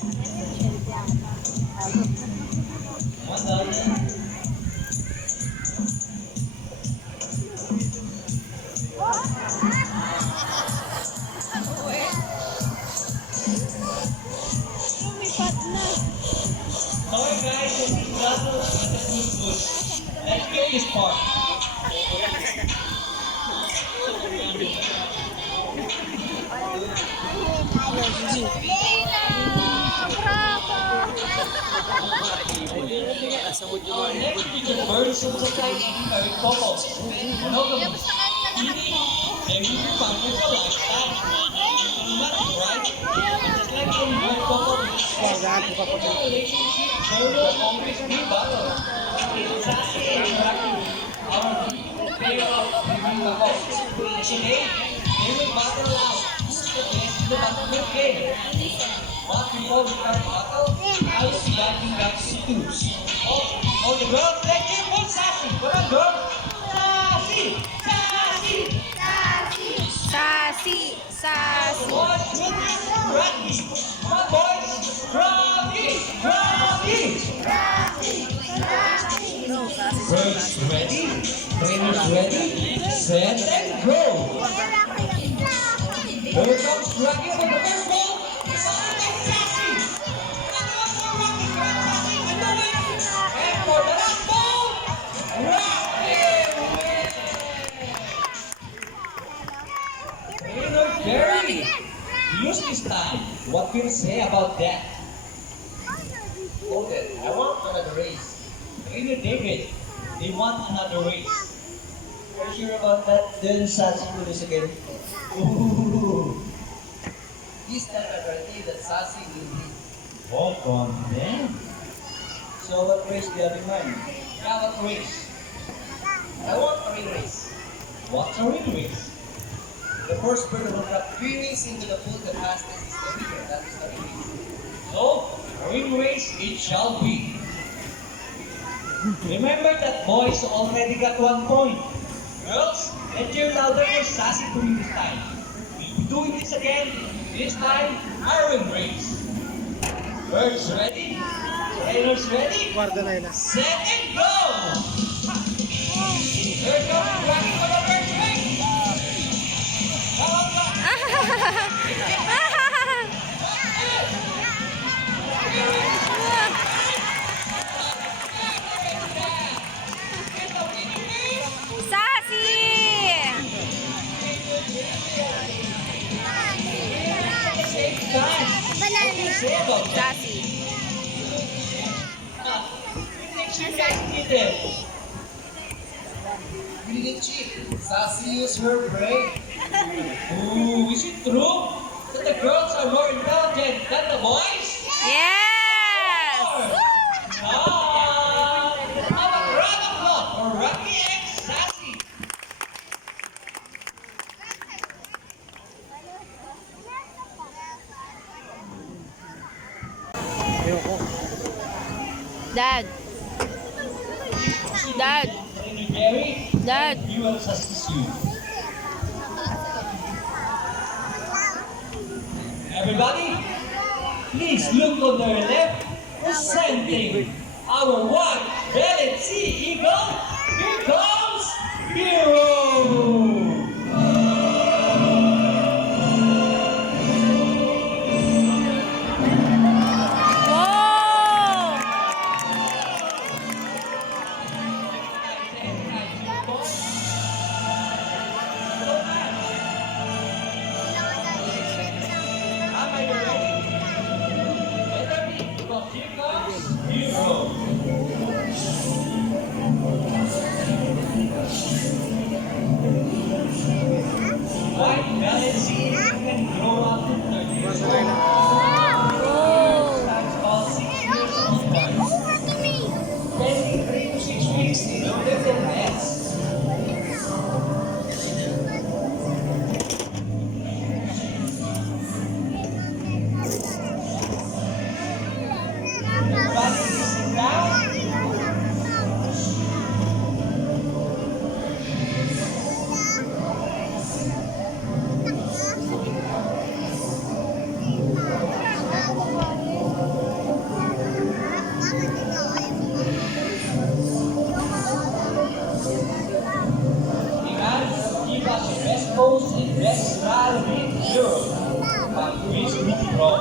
Sorry guys, this is Russell at the Blue Bush. Let's get this part. Our next featured bird is society married couples. Monogamous. Meaning, they will be partners for lifetime. Automatic, right? But just like any married couple, in a relationship, there will always be battle. Sassy and Rocky, our pair of living couples. Today, they will battle out. This is the best in the battle game. But before we start battle, I'll be backing back twos. All the girls, let's get more sassy. What up, girl? Sassy! Sassy! Sassy, sassy. Boys, Rocky! Come on, boys! Rocky! Birds ready? Trainers ready? Set and go! Here comes Rocky for the first ball! Sassy! And for the last ball, Rocky wins! Trainer Jerry, use this time. What can you say about that? Hold it. I want another race. Trainer David, they want another race. Are you sure about that? Then Sassy will lose again. Ooh. This time I guarantee that Sassy will win. Oh, confident. So what race do you have in mind? Yeah, what race? I want a ring race. What's a ring race? The first bird will drop 3 rings into the pool the fastest is the winner. That is the ring race. So, a ring race it shall be. Remember that boys already got 1 point. Girls, let's hear louder for Sassy to win this time. We'll be doing this again. This time, a ring race. Birds ready? Trainers ready? Set and go! Here comes Rocky for the first race. Sassy. You guys did it. We didn't cheat. Sassy used her brain. Ooh, is it true that the girls are more intelligent than the boys? Yes! Ah, have a round of applause for Rocky and Sassy. Dad. Dad. Trainer Jerry, Dad. you will assist you. Everybody, please look on their left, presenting our one-bellied sea eagle. Here comes Hero.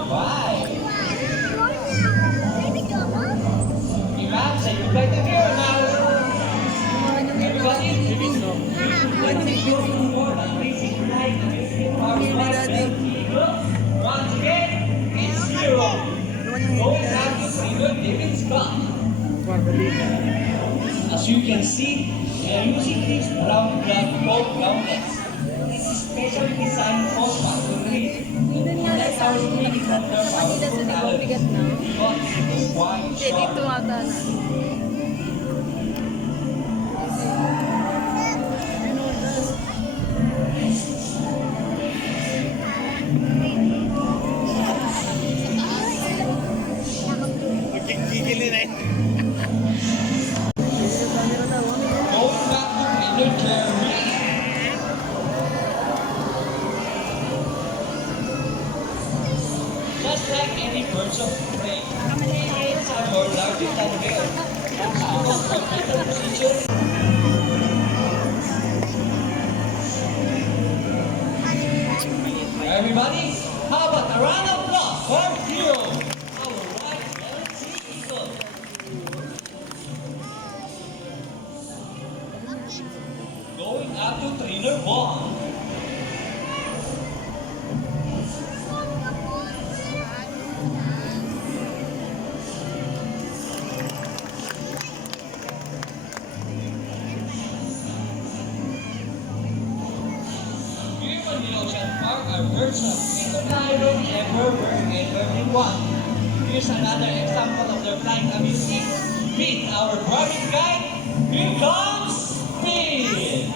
5. Iman, say goodbye to Vera now. Everybody, let's take you for the amazing flight. Once again, it's 0. Going down to Freedom David Scott. As you can see, we are using these brown blood called groundlets. This is specially designed for factory. That's how we can control our food allergies. But it is quite strong. Going back to inner Jeremy. Just like any birds of prey, males are more larger than males. That's because of fetal position. Everybody, how about a round of applause for Hero, our white-bellied sea eagle. Going up to trainer 1. Here on the Ocean Park are birds of Iron ever wearing every one. Here's another example of their flying ability. Meet our driving guide. Here comes Speed.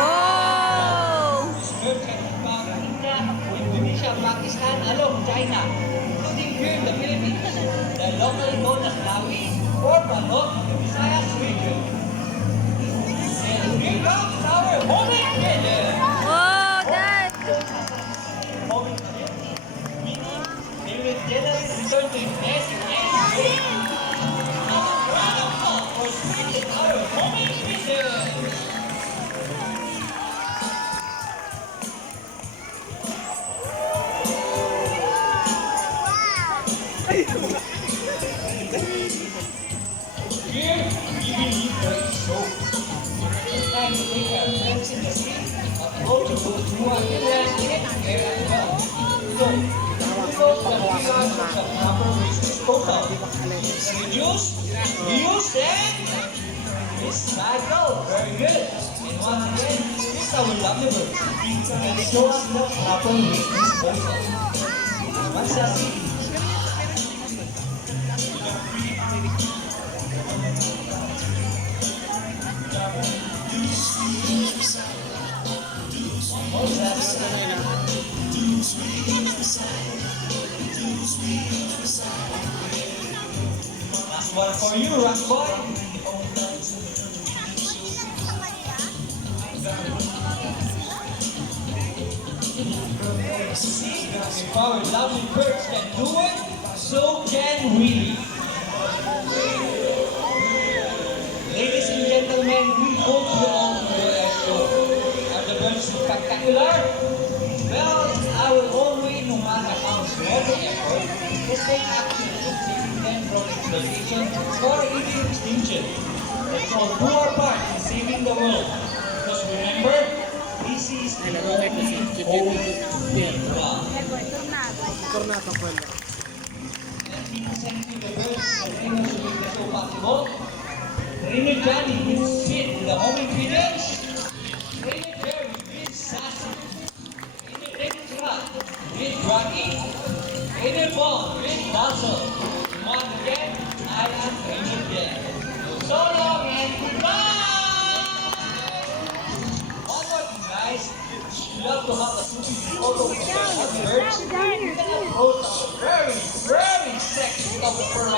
Oh! Indonesia, Pakistan, along China, including here in the Philippines, the locally known as Lawi or Balot in the Visayas region. And here comes our homing pigeon. Oh, Dad! Homing pigeon, meaning they will generally return to its nest in any way. Round of applause for Speed, our homing pigeon. Here, we believe there is hope. It's time to take our friends in the street and also those who are interested there as well. So, those that we are for some proper waste disposal. Reduce, reuse, and recycle. Very good. And once again, this is our lovely bird. And show us the proper waste disposal. Magsasi. Last one for you, Rock Boy. If our lovely birds can do it, so can we. Ladies and gentlemen, we hope you all enjoy our show. Are the birds spectacular? Well, in our own way, no matter how small the effort, let's take action in saving them from exploitation or even extinction. Let's all do our part in saving the world. Because remember, this is the only home we love. Let me present you the birds that bring us to make the show possible. Rainer Johnny with Sid with the homing pigeons. Rainer Jerry with Sassy. Rainer David Scott with Rocky. Rainer Bond with Dazzle. Once again, I am Rainer Jen. So long and goodbye! One more thing, guys. If you love to have a super photo with the birds, you can approach our very, very sexy couple for